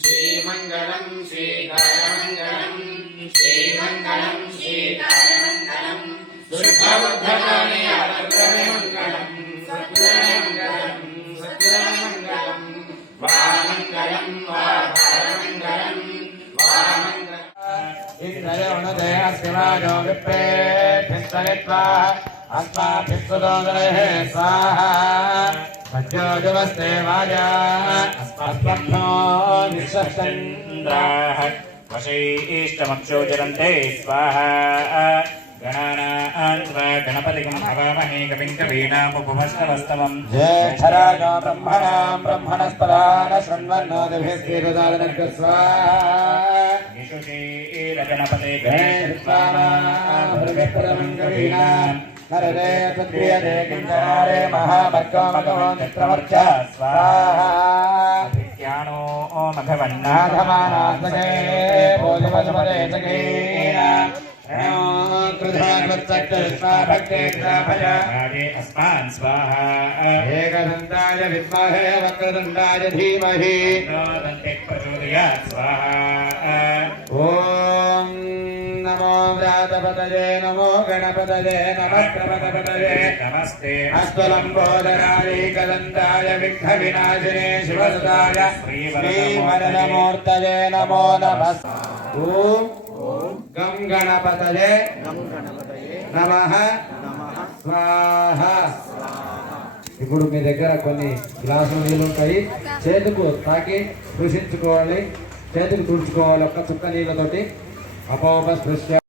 श्रीमंगलम श्रीकार्यमंगलम श्रीमंगलम श्रीकार्यमंगलम शुभबुद्धकाले अग्रमंगलम सद्गुणमंगलम सद्गुणमंगलम वामंगलम वाभारमंगलम वामंगलम इंद्रयोनदे अस्माजो विप्रे भिस्तरित्वा अस्माभिस्सुदोदरे स्वाहा मज्जोजवस्तेवाजा अस्मभ्यो निःश्चन्द्राः वशैष्टमक्षोजरन्ते स्वाहा गणानां गणपतिं हवामहे कविं कवीनामुपमस्तमस्तमम् ज्येष्ठराजो ब्रह्मणस्पदान शृण्वन्नोतिभिः स्वाहा यशुषीरगणपते गणेशस्वामाभृगप्रदमङ्गवीनाम् नरदे तद्क्रियते किञ्चनारे महाभर्गो मघवो मित्रमर्च स्वाहा भित्यानो मघवन्नाथमानात्मके भोजमसमदे सखेन अस्मान् स्वाहा एकदन्ताय विद्महे वक्रतुण्डाय धीमहि प्रचोदयात् स्वाहा ॐ नमो व्यातपतये नमो गणपतये नमः प्रपतपतये नमस्ते हस्तलम्बोदराय एकदन्ताय विघ्नविनाशिने शिवसुताय श्रीवरदमूर्तये नमो नमः गं गणपतये नमः స్వాహా. ఇప్పుడు మీ దగ్గర కొన్ని గ్లాసులు నీళ్ళు ఉంటాయి, చేతుకు తాకి స్పృశించుకోవాలి, చేతుకు తుడుచుకోవాలి ఒక్క చుక్క నీళ్ళతోటి. అపోపస్పృశ్య